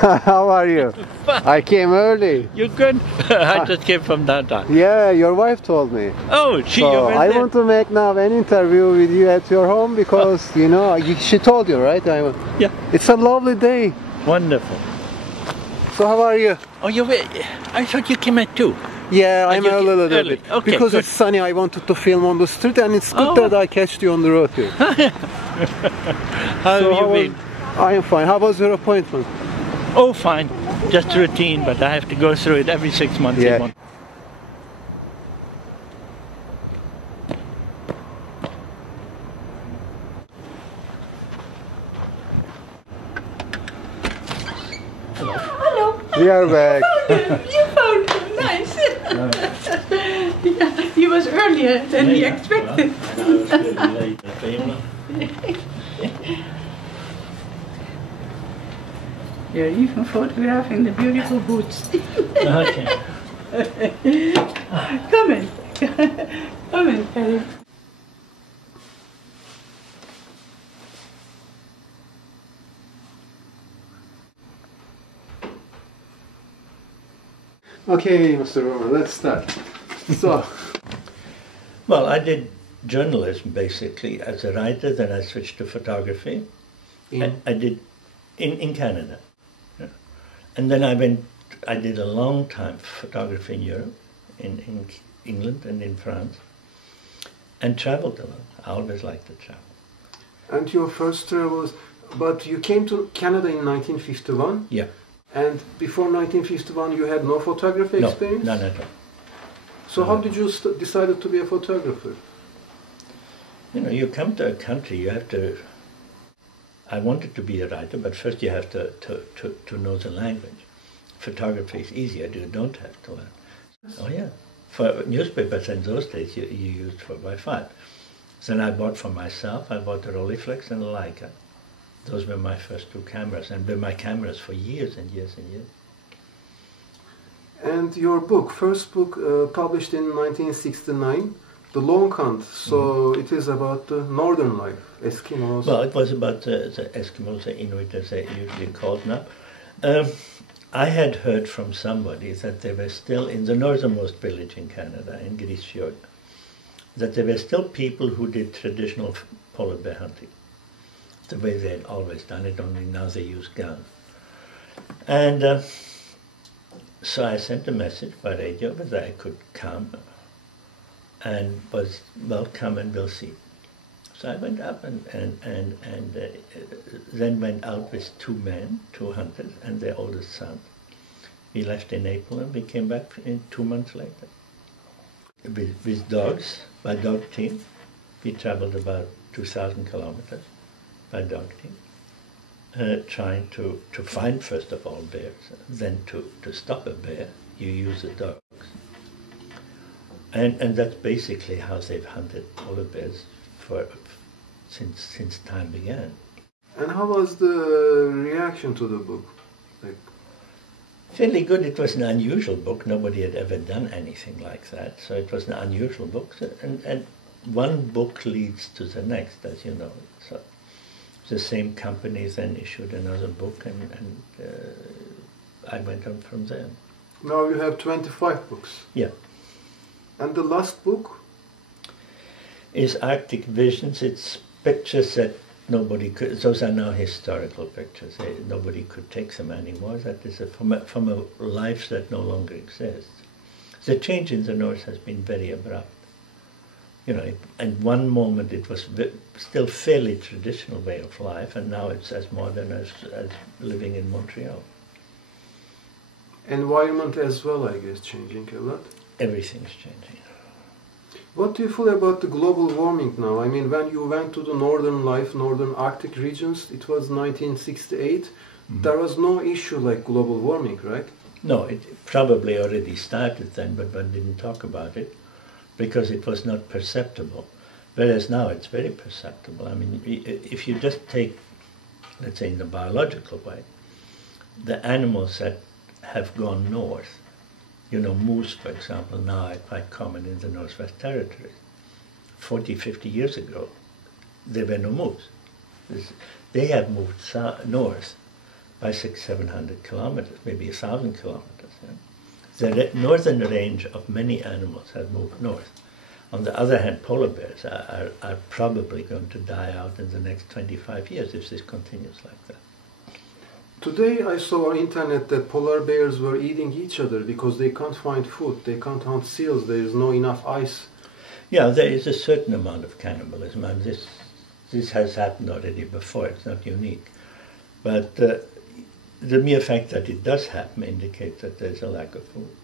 How are you? I came early. You're good? I just came from downtown. Yeah, your wife told me. Oh, So I want to make now an interview with you at your home because, you know, she told you, right? Yeah. It's a lovely day. Wonderful. So how are you? Oh, I thought you came at 2. Yeah, I'm a little early. bit. Okay, because good. it's sunny, I wanted to film on the street and it's good that I catched you on the road too. How have you been? I am fine. How was your appointment? Oh, fine. Just routine, but I have to go through it every 6 months. Yeah. Hello. We are back. You found him. Nice. Yeah, he was earlier than we expected. You're even photographing the beautiful boots. Okay. Come in. Come in, Kerem. Okay, Mr. Bruemmer, let's start. So, Well, I did journalism basically as a writer, then I switched to photography. I did in Canada. Yeah. And then I did a long time photography in Europe, in England and in France, and traveled a lot. I always liked to travel. and your first was, but you came to Canada in 1951? Yeah. And before 1951 you had no photography experience? No, none at all. So how did you decide to be a photographer? You know, you come to a country, you have to... I wanted to be a writer, but first you have to know the language. Photography is easier, you don't have to learn. Oh yeah. For newspapers in those days, you used 4x5. Then I bought for myself, I bought a Rolleiflex and a Leica. Those were my first 2 cameras, and were my cameras for years and years and years. And your book, first book published in 1969, The Long Hunt, so it is about the northern life, Eskimos. Well, it was about the Eskimos, the Inuit as they usually called now. I had heard from somebody that they were still in the northernmost village in Canada, in Grisfjord, that there were still people who did traditional polar bear hunting, the way they had always done it, only now they use guns. And so I sent a message by radio that I could come and was, well, come and we'll see. So I went up and then went out with 2 men, 2 hunters, and their oldest son. We left in April and we came back in 2 months later. With dogs, by dog team. We traveled about 2,000 kilometers by dog team, trying to find, first of all, bears. Then to stop a bear, you use the dogs. And that's basically how they've hunted polar bears since time began. And how was the reaction to the book? Fairly good. It was an unusual book. Nobody had ever done anything like that. So it was an unusual book. And one book leads to the next, as you know. So the same company then issued another book, and I went on from there. Now you have 25 books. Yeah. And the last book? Is Arctic Visions. It's pictures that nobody could, those are now historical pictures. Nobody could take them anymore. That is from a life that no longer exists. The change in the north has been very abrupt. You know, and one moment it was still fairly traditional way of life, and now it's as modern as living in Montreal. Environment as well, I guess, changing a lot. Everything's changing. What do you feel about the global warming now? I mean, when you went to the northern Arctic regions, it was 1968. Mm-hmm. There was no issue like global warming, right? No, it probably already started then, but one didn't talk about it because it was not perceptible. Whereas now it's very perceptible. I mean, if you just take, let's say in the biological way, the animals that have gone north, you know, moose, for example, now are quite common in the Northwest Territories. 40, 50 years ago, there were no moose. They have moved north by 600-700 kilometers, maybe 1,000 kilometers. Yeah? The northern range of many animals has moved north. On the other hand, polar bears are probably going to die out in the next 25 years if this continues like that. Today I saw on internet that polar bears were eating each other because they can't find food, they can't hunt seals, there is no enough ice. Yeah, there is a certain amount of cannibalism, and this has happened already before, it's not unique. But the mere fact that it does happen indicates that there's a lack of food.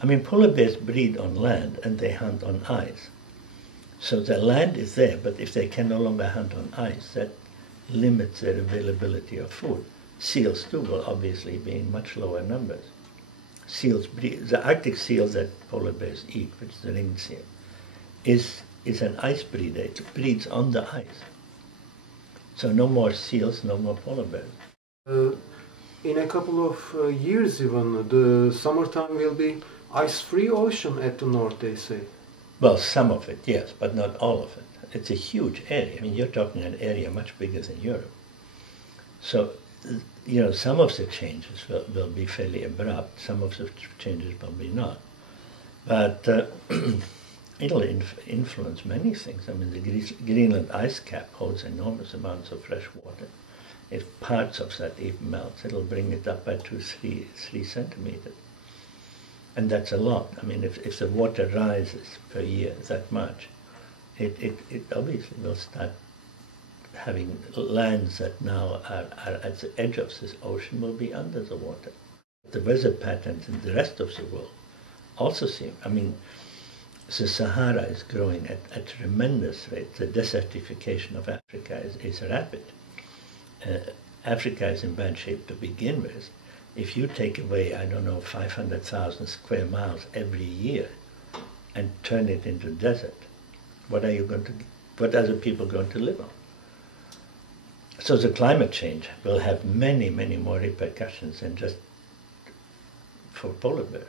I mean, polar bears breed on land and they hunt on ice. So the land is there, but if they can no longer hunt on ice, that limits their availability of food. Seals too will obviously be in much lower numbers. Seals breed, the Arctic seal that polar bears eat, which is the ringed seal, is an ice breeder. It breeds on the ice. So no more seals, no more polar bears. In a couple of years even, the summertime will be ice-free ocean at the north, they say. Well, some of it, yes, but not all of it. It's a huge area. I mean, you're talking an area much bigger than Europe. So, you know, some of the changes will be fairly abrupt. Some of the changes will be not. But it'll influence many things. I mean, the Greenland ice cap holds enormous amounts of fresh water. If parts of that even melts, it'll bring it up by 2-3 centimeters. And that's a lot. I mean, if the water rises per year that much, it obviously will start having lands that now are at the edge of this ocean will be under the water. The weather patterns in the rest of the world also seem, I mean, the Sahara is growing at tremendous rates. The desertification of Africa is rapid. Africa is in bad shape to begin with. If you take away, I don't know, 500,000 square miles every year and turn it into desert, what are the people going to live on? So the climate change will have many, many more repercussions than just for polar bears.